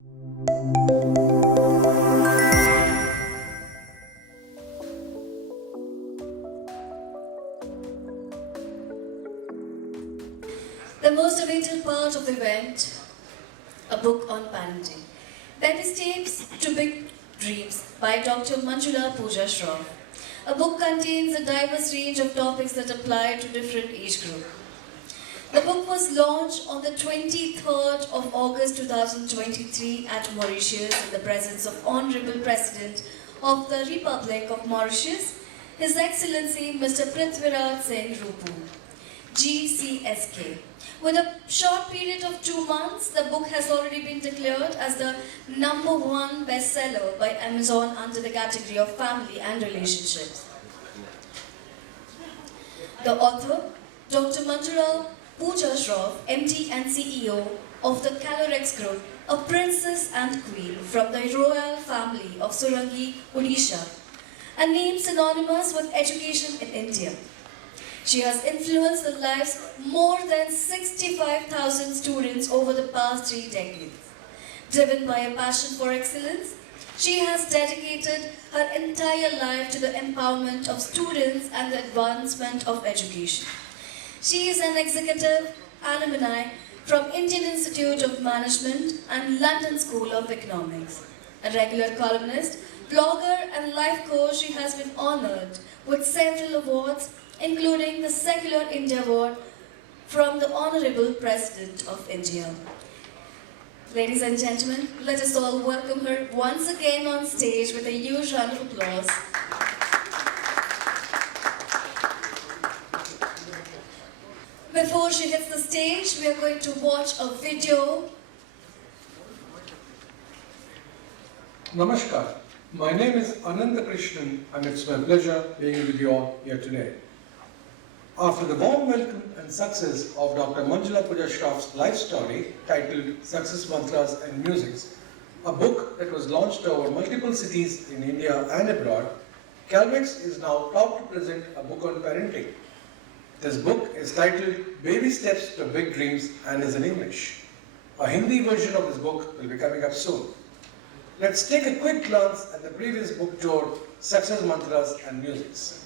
The most awaited part of the event, a book on parenting. Baby Steps to Big Dreams by Dr. Manjula Pooja Shroff. A book contains a diverse range of topics that apply to different age groups. The book was launched on the 23rd of August 2023 at Mauritius in the presence of Honorable President of the Republic of Mauritius, His Excellency Mr. Prithviraj Singh Rupu, GCSK. With a short period of 2 months, the book has already been declared as the #1 bestseller by Amazon under the category of family and relationships. The author, Dr. Manjula Pooja Shroff, MD and CEO of the Calorex Group, a princess and queen from the royal family of Surangi, Odisha, a name synonymous with education in India. She has influenced the lives more than 65,000 students over the past 3 decades. Driven by a passion for excellence, she has dedicated her entire life to the empowerment of students and the advancement of education. She is an executive alumni from Indian Institute of Management and London School of Economics. A regular columnist, blogger and life coach, she has been honored with several awards, including the Secular India Award from the Honorable President of India. Ladies and gentlemen, let us all welcome her once again on stage with a huge round of applause. Before she hits the stage, we are going to watch a video. Namaskar. My name is Ananda Krishnan and it's my pleasure being with you all here today. After the warm welcome and success of Dr. Manjula Pooja Shroff's life story titled Success Mantras and Musics, a book that was launched over multiple cities in India and abroad, Calorex is now proud to present a book on parenting. This book is titled Baby Steps to Big Dreams and is in English. A Hindi version of this book will be coming up soon. Let's take a quick glance at the previous book tour, Success Mantras and Musics.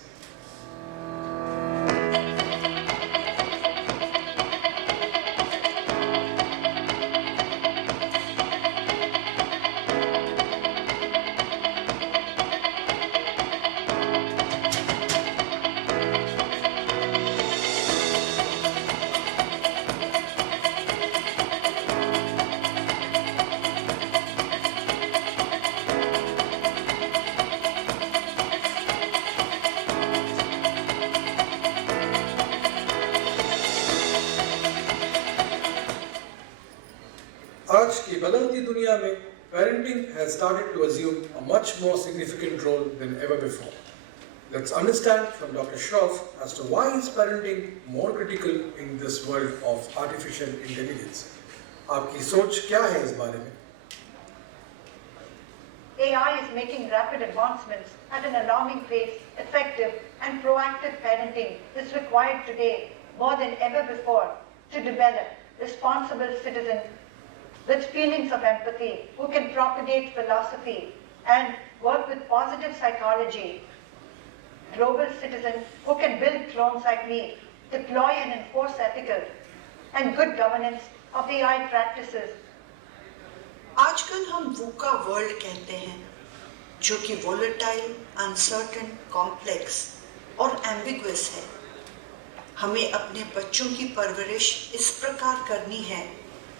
आज की बदलती दुनिया में parenting has started to assume a much more significant role than ever before. Let's understand from Dr. Shroff as to why is parenting more critical in this world of artificial intelligence. आपकी सोच क्या है इस बारे में? AI is making rapid advancements at an alarming pace. Effective and proactive parenting is required today more than ever before to develop responsible citizens with feelings of empathy, who can propagate philosophy and work with positive psychology. Global citizens who can build clones like me, deploy and enforce ethical and good governance of AI practices. आजकल हम VUCA world कहते हैं, जो कि volatile, uncertain, complex और ambiguous है। हमें अपने बच्चों की परवरिश इस प्रकार करनी है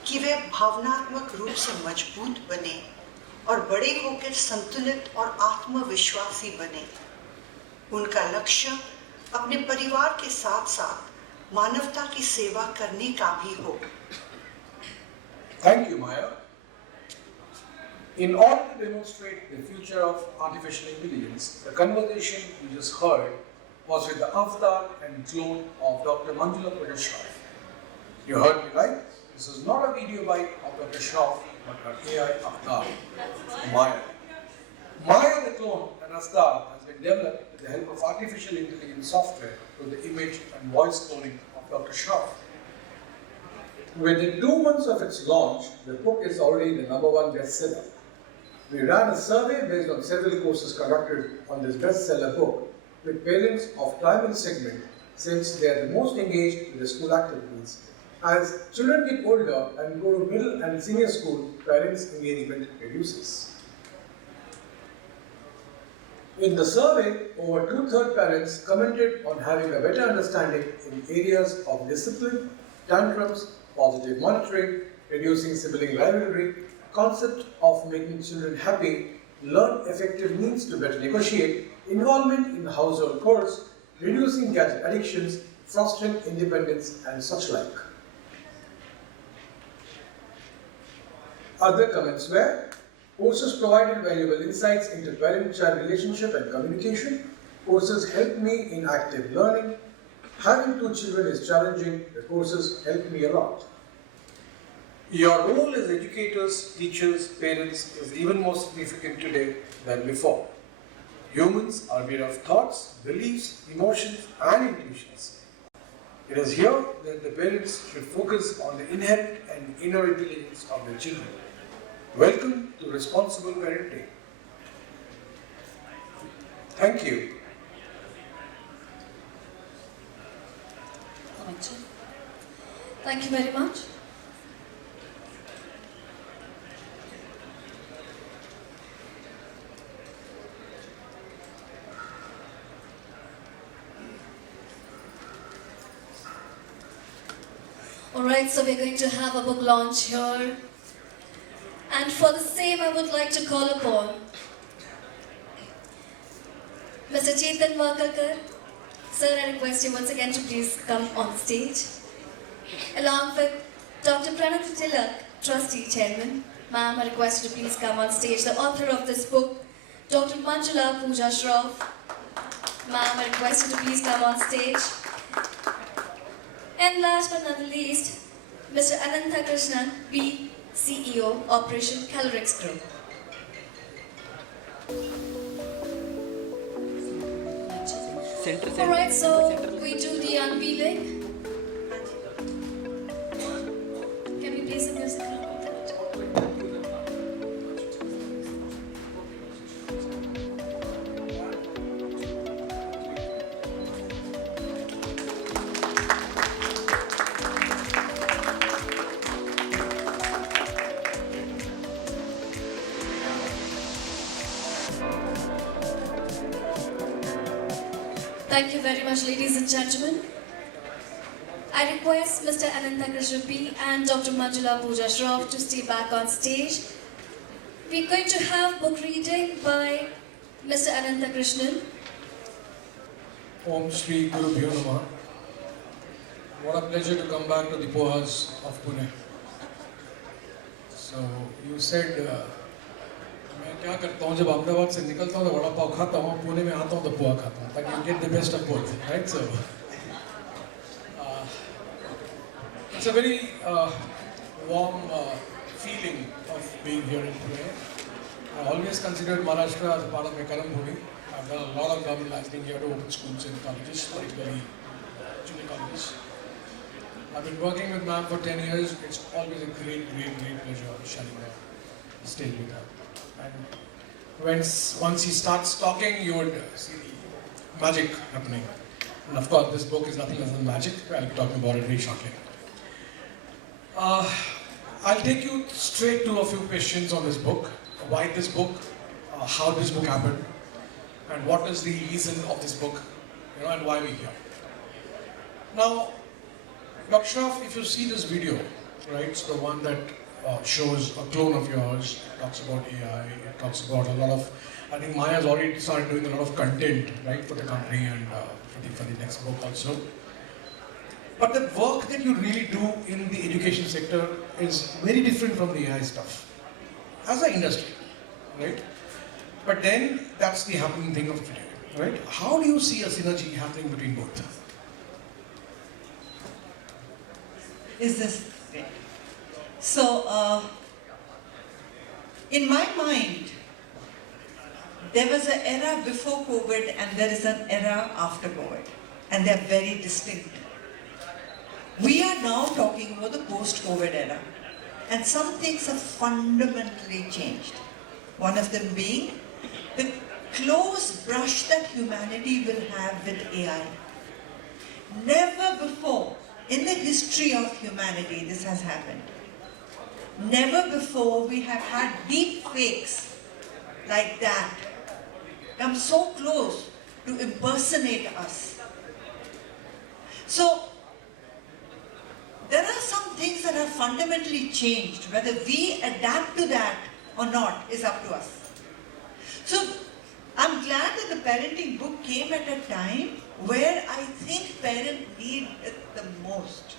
कि वे भावनात्मक रूप से मजबूत बने और बड़े होकर संतुलित और आत्मविश्वासी बने। उनका लक्ष्य अपने परिवार के साथ-साथ मानवता की सेवा करने का भी हो। Thank you, Maya. In order to demonstrate the future of artificial intelligence, the conversation you just heard was with the avatar and clone of Dr. Manjula Pooja Shroff. You heard me right? This is not a video bite of Dr. Shroff, but her AI avatar, Maya. Maya the clone and avatar has been developed with the help of artificial intelligence software through the image and voice cloning of Dr. Shroff. Within 2 months of its launch, the book is already the #1 bestseller. We ran a survey based on several courses conducted on this bestseller book with parents of primary segment, since they are the most engaged in the school activities. As children get older and go to middle and senior school, parents' engagement reduces. In the survey, over 2/3 parents commented on having a better understanding in areas of discipline, tantrums, positive monitoring, reducing sibling rivalry, concept of making children happy, learn effective means to better negotiate, involvement in household chores, reducing gadget addictions, fostering independence, and such like. Other comments were: courses provided valuable insights into parent-child relationship and communication. Courses helped me in active learning. Having 2 children is challenging. The courses helped me a lot. Your role as educators, teachers, parents is even more significant today than before. Humans are made of thoughts, beliefs, emotions, and intuitions. It is here that the parents should focus on the inherent and inner intelligence of their children. Welcome to Responsible Parenting. Thank you. Thank you very much. Alright, so we're going to have a book launch here. And for the same, I would like to call upon Mr. Chetan Vakalkar. Sir, I request you once again to please come on stage. Along with Dr. Pranat Tilak, Trustee Chairman. Ma'am, I request you to please come on stage. The author of this book, Dr. Manjula, Pooja, Shroff. Ma'am, I request you to please come on stage. And last but not the least, Mr. Anantha Krishnan, B, CEO, Operation Calorex Group. Alright, so we do the unveiling. Can we play some music now? Thank you very much, ladies and gentlemen. I request Mr. Anantha Krishnan P and Dr. Manjula Pooja Shroff to stay back on stage. We're going to have book reading by Mr. Anantha Krishnan. Om Shri Guru Bhyo Namah. What a pleasure to come back to the Pohas of Pune. So, you said, मैं क्या करता हूँ जब अहमदाबाद से निकलता हूँ तो वड़ा पाव खाता हूँ, पुणे में आता हूँ तो पोहा खाता हूँ, ताकि you get the best of both, right? So, it's a very warm feeling of being here in Pune. I always considered Maharashtra as a part of my Karam Bhumi. I've done a lot of government licensing here to open schools and colleges, particularly junior colleges. I've been working with ma'am for 10 years. It's always a great pleasure sharing the stage with her. And once he starts talking, you would see the magic happening. And of course, this book is nothing less than magic. I'll be talking about it very shortly. I'll take you straight to a few questions on this book. Why this book? How this book happened? And what is the reason of this book? And why we're here. Now, Dr. Shroff, if you see this video, right, it's the one that shows a clone of yours, talks about AI, it talks about a lot of, I think Maya's already started doing a lot of content, right, for the company and for the next book also. But the work that you really do in the education sector is very different from the AI stuff, as an industry, right? But then, that's the happening thing of today, right? How do you see a synergy happening between both? Is this great? So, in my mind, there was an era before COVID and there is an era after COVID, and they're very distinct. We are now talking about the post-COVID era, and some things have fundamentally changed. One of them being the close brush that humanity will have with AI. Never before in the history of humanity this has happened. Never before we have had deep fakes like that come so close to impersonate us. So, there are some things that have fundamentally changed. Whether we adapt to that or not is up to us. So, I'm glad that the parenting book came at a time where I think parents need it the most.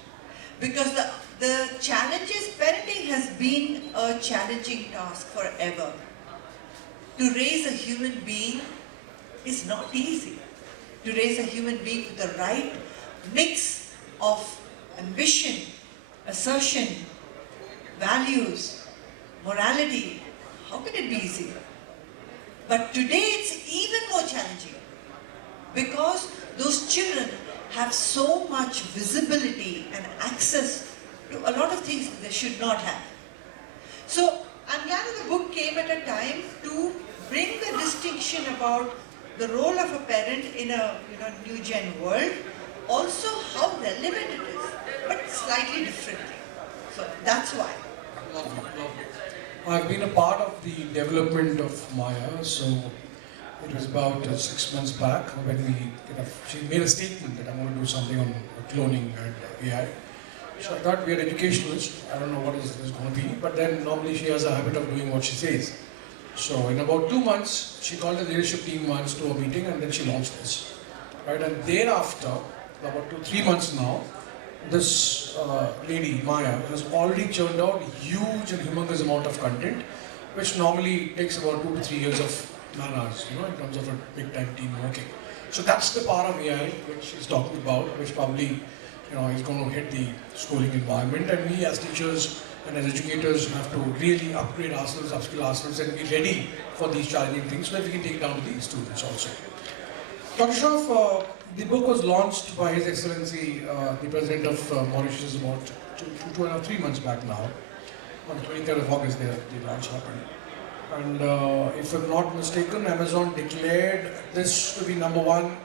Because the challenges, parenting has been a challenging task forever. To raise a human being is not easy. To raise a human being with the right mix of ambition, assertion, values, morality, how can it be easy? But today it's even more challenging because those children have so much visibility and access to a lot of things that they should not have. So I'm glad that the book came at a time to bring the distinction about the role of a parent in a new gen world, also how relevant it is, but slightly differently. So that's why. Lovely, lovely. I've been a part of the development of Maya, so it was about 6 months back when she made a statement that I'm going to do something on cloning and AI. So I thought we are educationalists, I don't know what this is going to be, but then normally she has a habit of doing what she says. So in about 2 months, she called the leadership team once to a meeting and then she launched this. Right, and thereafter, about 2-3 months now, this lady, Maya, has already churned out huge and humongous amount of content, which normally takes about 2 to 3 years of man-hours, in terms of a big-time team working. So that's the power of AI, which she's talking about, which probably, is going to hit the schooling environment. And we as teachers and as educators have to really upgrade ourselves, upskill ourselves, and be ready for these challenging things so that we can take it down to the students also. Dr. Shroff, the book was launched by His Excellency, the President of Mauritius, about 2.5-3 months back now. On the 23rd of August, the launch happened. And if I'm not mistaken, Amazon declared this to be #1,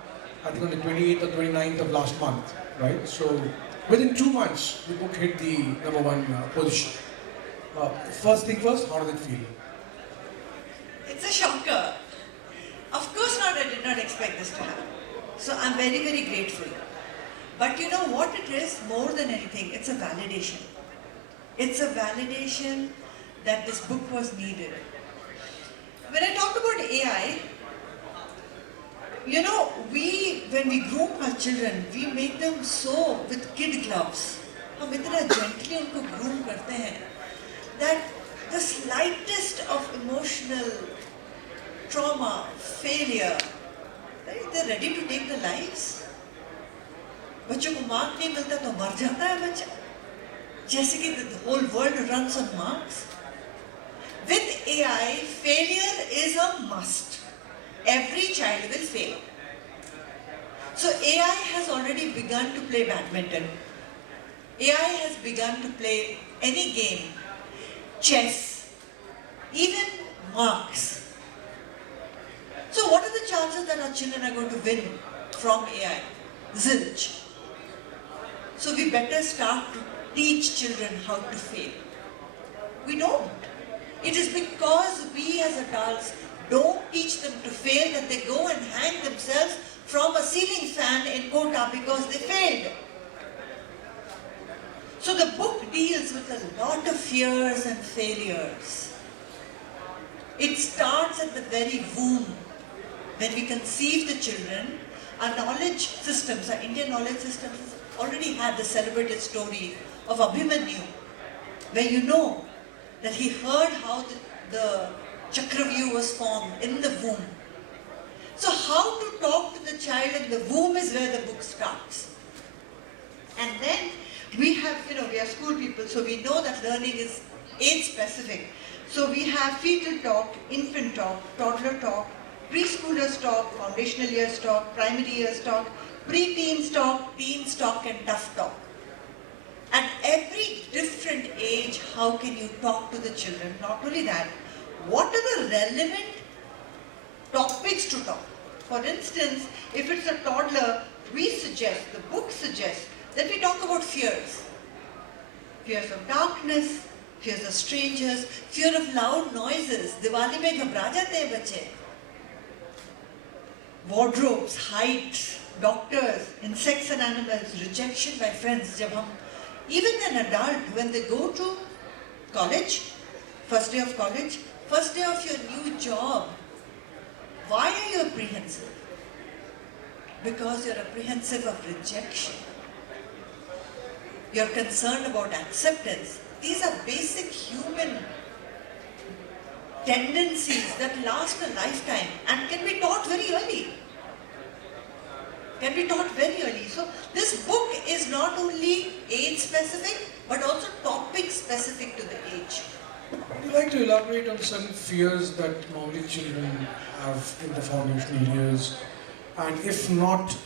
I think on the 28th or 29th of last month, right? So within 2 months, the book hit the #1 position. First thing first, how does it feel? It's a shocker. Of course not, I did not expect this to happen. So I'm very, very grateful. But you know what it is? More than anything, it's a validation. It's a validation that this book was needed. When I talk about AI, when we groom our children, we make them so with kid gloves. हम इतना gently उनको groom करते हैं that the slightest of emotional trauma, failure, right? They're ready to take their lives. बच्चों को mark नहीं मिलता तो मर जाता है बच्चा. जैसे कि the whole world runs on marks. With AI, failure is a must. Every child will fail. So AI has already begun to play badminton. AI has begun to play any game, chess, even marks. So what are the chances that our children are going to win from AI? Zilch. So we better start to teach children how to fail. We don't. It is because we as adults don't teach them to fail that they go and hang themselves from a ceiling fan in Kota because they failed. So the book deals with a lot of fears and failures. It starts at the very womb. When we conceive the children, our knowledge systems, our Indian knowledge systems already had the celebrated story of Abhimanyu, where you know that he heard how the Chakravyuh was formed in the womb. So how to talk to the child in the womb is where the book starts. And then we have, we are school people, so we know that learning is age specific. So we have fetal talk, infant talk, toddler talk, preschoolers talk, foundational years talk, primary years talk, pre-teens talk, teens talk, and tough talk. every different age, how can you talk to the children? Not only that, what are the relevant topics to talk? For instance, if it's a toddler, the book suggests that we talk about fears. Fears of darkness, fears of strangers, fear of loud noises. Diwali mein घबरा जाते हैं बच्चे. Wardrobes, height, doctors, insects and animals, rejection by friends. जब हम, even an adult, when they go to college, first day of college, first day of your new job, why are you apprehensive? Because you're apprehensive of rejection. You're concerned about acceptance. These are basic human tendencies that last a lifetime and can be taught very early. So this book is not only age specific but also topic specific to the age. Would you like to elaborate on some fears that normally children have in the foundational years, and if not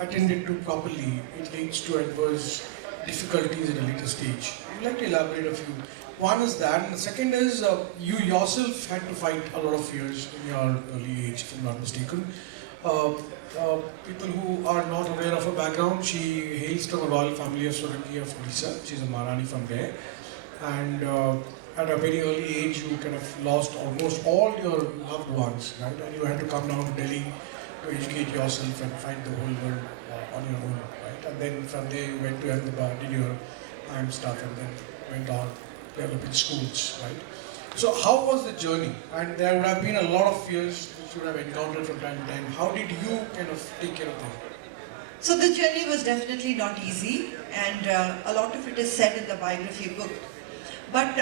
attended to properly, it leads to adverse difficulties at a later stage? Would you like to elaborate a few? One is that, and the second is you yourself had to fight a lot of fears in your early age, if I'm not mistaken. People who are not aware of her background, she hails from a royal family of Solanki of Odisha. She's a Maharani from there. And at a very early age, you kind of lost almost all your loved ones, right? And you had to come down to Delhi to educate yourself and fight the whole world on your own, right? And then from there, you went to Ahmedabad, did your time stuff, and then went on developing schools, right? So how was the journey? And there would have been a lot of fears which you would have encountered from time to time. How did you kind of take care of them? So the journey was definitely not easy, and a lot of it is said in the biography book. But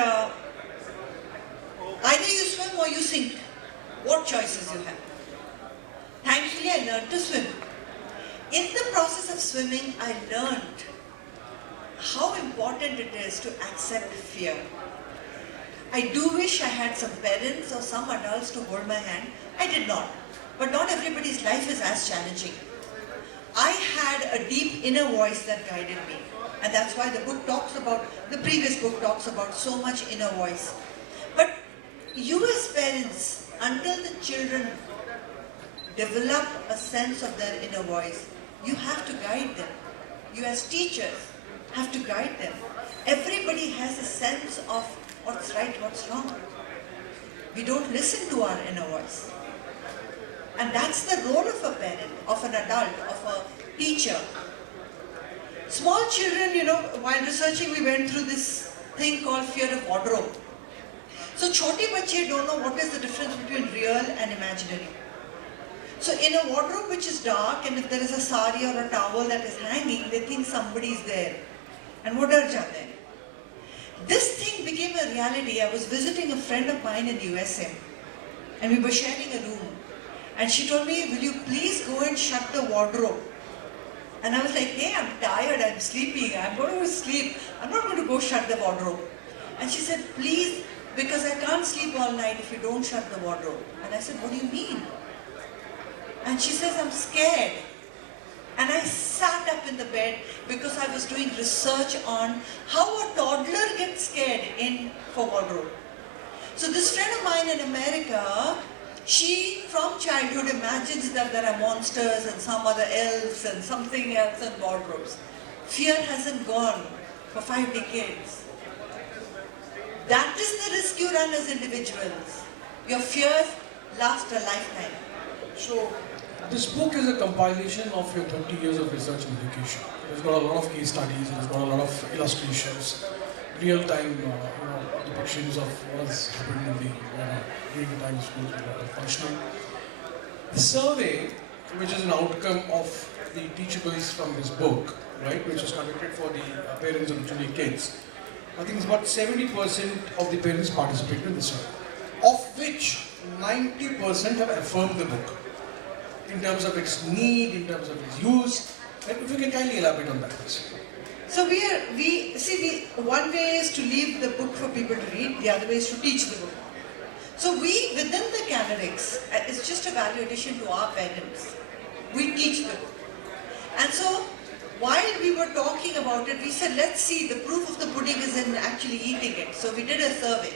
either you swim or you sink. What choices you have? Thankfully, I learned to swim. In the process of swimming, I learned how important it is to accept fear. I do wish I had some parents or some adults to hold my hand. I did not. But not everybody's life is as challenging. I had a deep inner voice that guided me. And that's why the previous book talks about so much inner voice. But you as parents, until the children develop a sense of their inner voice, you have to guide them. You as teachers have to guide them. Everybody has a sense of what's right, what's wrong. We don't listen to our inner voice. And that's the role of a parent, of an adult, of a teacher. Small children, while researching, we went through this thing called fear of wardrobe. So छोटे बच्चे don't know what is the difference between real and imaginary. So in a wardrobe which is dark, and if there is a sari or a towel that is hanging, they think somebody is there. And वो डर जाते हैं. This thing became a reality. I was visiting a friend of mine in USA, and we were sharing a room. And she told me, will you please go and shut the wardrobe? And I was like, hey, I'm tired, I'm sleeping, I'm going to sleep. I'm not going to go shut the wardrobe. And she said, please, because I can't sleep all night if you don't shut the wardrobe. And I said, what do you mean? And she says, I'm scared. And I sat up in the bed because I was doing research on how a toddler gets scared for wardrobe. So this friend of mine in America, she from childhood imagines that there are monsters and some other elves and something else in wardrobes. Fear hasn't gone for 5 decades. That is the risk you run as individuals. Your fears last a lifetime. So, this book is a compilation of your 30 years of research and education. It's got a lot of case studies, it's got a lot of illustrations, real-time depictions of what has happened during the time school functioning. The survey, which is an outcome of the teachables from this book, right, which was conducted for the parents of junior kids, I think it's about 70% of the parents participated in the survey, of which 90% have affirmed the book in terms of its need, in terms of its use. If you can kindly elaborate on that, please. So one way is to leave the book for people to read, the other way is to teach the book. So we, within the Calorics, it's just a value addition to our parents. We teach the book. And so while we were talking about it, we said, let's see, the proof of the pudding is in actually eating it. So we did a survey.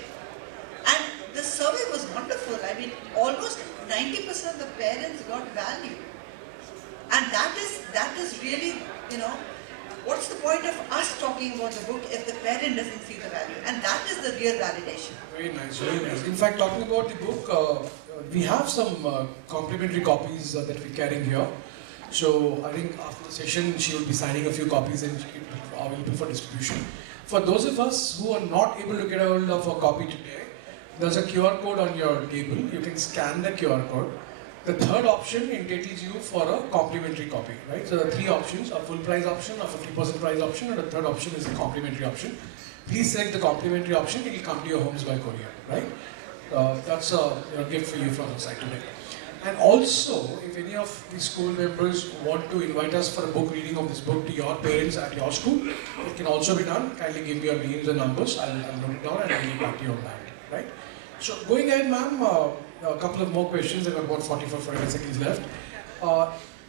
And the survey was wonderful. I mean, almost 90% of the parents got value. And that is really, what's the point of us talking about the book if the parent doesn't see the value? And that is the real validation. Very nice, very nice. In fact, talking about the book, we have some complimentary copies that we're carrying here. So I think after the session, she will be signing a few copies and available for distribution. For those of us who are not able to get a hold of a copy today, there's a QR code on your table. You can scan the QR code. The third option entitles you for a complimentary copy, right? So there are three options: a full price option, a 50% price option, and the third option is a complimentary option. Please select the complimentary option. It will come to your homes by courier, right? That's a gift for you from our side today. And also, if any of the school members want to invite us for a book reading of this book to your parents at your school, it can also be done. Kindly give me your names and numbers. I'll note it down and I'll get back to you on that, right? So going ahead, ma'am, a couple of more questions. I've got about 45 seconds left.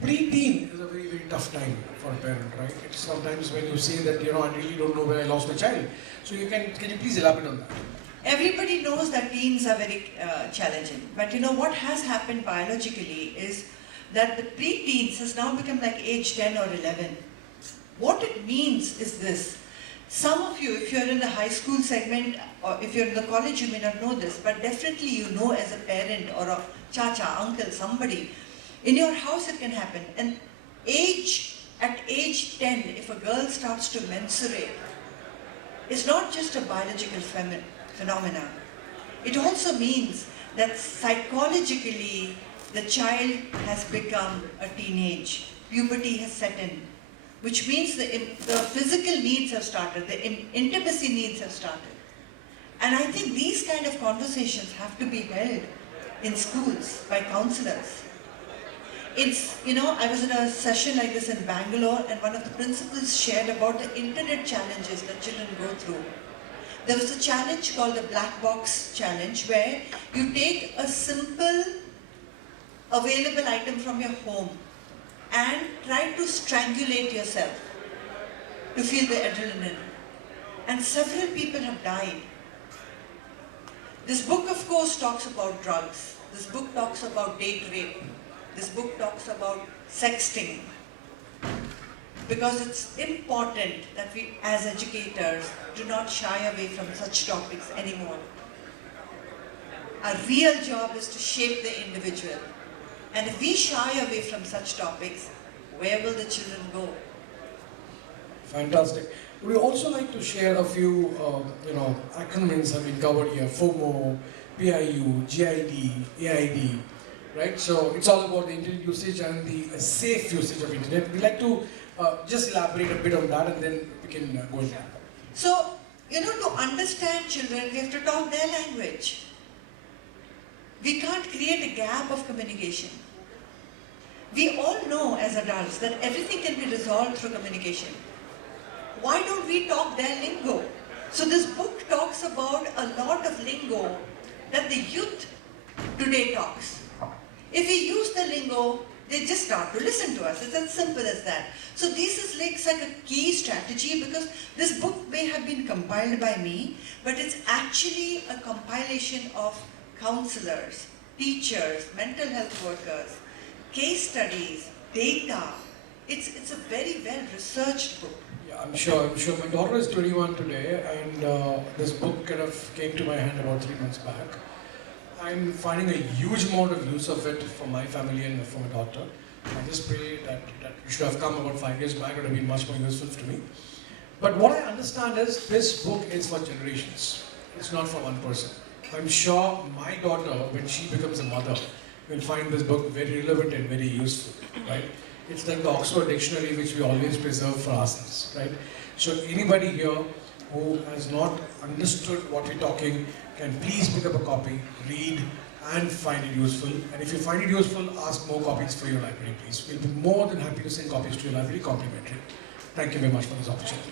Pre-teen is a very, very tough time for a parent, right? It's sometimes when you say that, I really don't know where I lost my child. So can you please elaborate on that? Everybody knows that teens are very challenging. But what has happened biologically is that the pre-teens has now become like age 10 or 11. What it means is this. Some of you, if you're in the high school segment or if you're in the college, you may not know this, but definitely you know as a parent or a chacha, uncle, somebody, in your house it can happen. And at age 10, if a girl starts to menstruate, it's not just a biological phenomena. It also means that psychologically the child has become a teenage. Puberty has set in, which means the physical needs have started, the intimacy needs have started. And I think these kind of conversations have to be held in schools by counselors. I was in a session like this in Bangalore, and one of the principals shared about the internet challenges that children go through. There was a challenge called the Black Box Challenge, where you take a simple available item from your home and try to strangulate yourself to feel the adrenaline. And several people have died. This book, of course, talks about drugs. This book talks about date rape. This book talks about sexting. Because it's important that we, as educators, do not shy away from such topics anymore. Our real job is to shape the individual. And if we shy away from such topics, where will the children go? Fantastic. Would you also like to share a few, acronyms have been covered here: FOMO, PIU, GID, AID, right? So it's all about the internet usage and the safe usage of internet. We'd like to just elaborate a bit on that, and then we can go into that. So, to understand children, we have to talk their language. We can't create a gap of communication. We all know as adults that everything can be resolved through communication. Why don't we talk their lingo? So this book talks about a lot of lingo that the youth today talks. If we use the lingo, they just start to listen to us. It's as simple as that. So this is like a key strategy, because this book may have been compiled by me, but it's actually a compilation of counselors, teachers, mental health workers, case studies, data. It's a very well-researched book. Yeah, I'm sure. My daughter is 21 today, and this book kind of came to my hand about 3 months back. I'm finding a huge amount of use of it for my family and for my daughter. I just pray that it should have come about 5 years back. It would have been much more useful to me. But what I understand is this book is for generations. It's not for one person. I'm sure my daughter, when she becomes a mother, will find this book very relevant and very useful, right? It's like the Oxford Dictionary, which we always preserve for ourselves, right? So anybody here who has not understood what we're talking can please pick up a copy, read, and find it useful. And if you find it useful, ask more copies for your library, please. We'll be more than happy to send copies to your library complimentary. Thank you very much for this opportunity.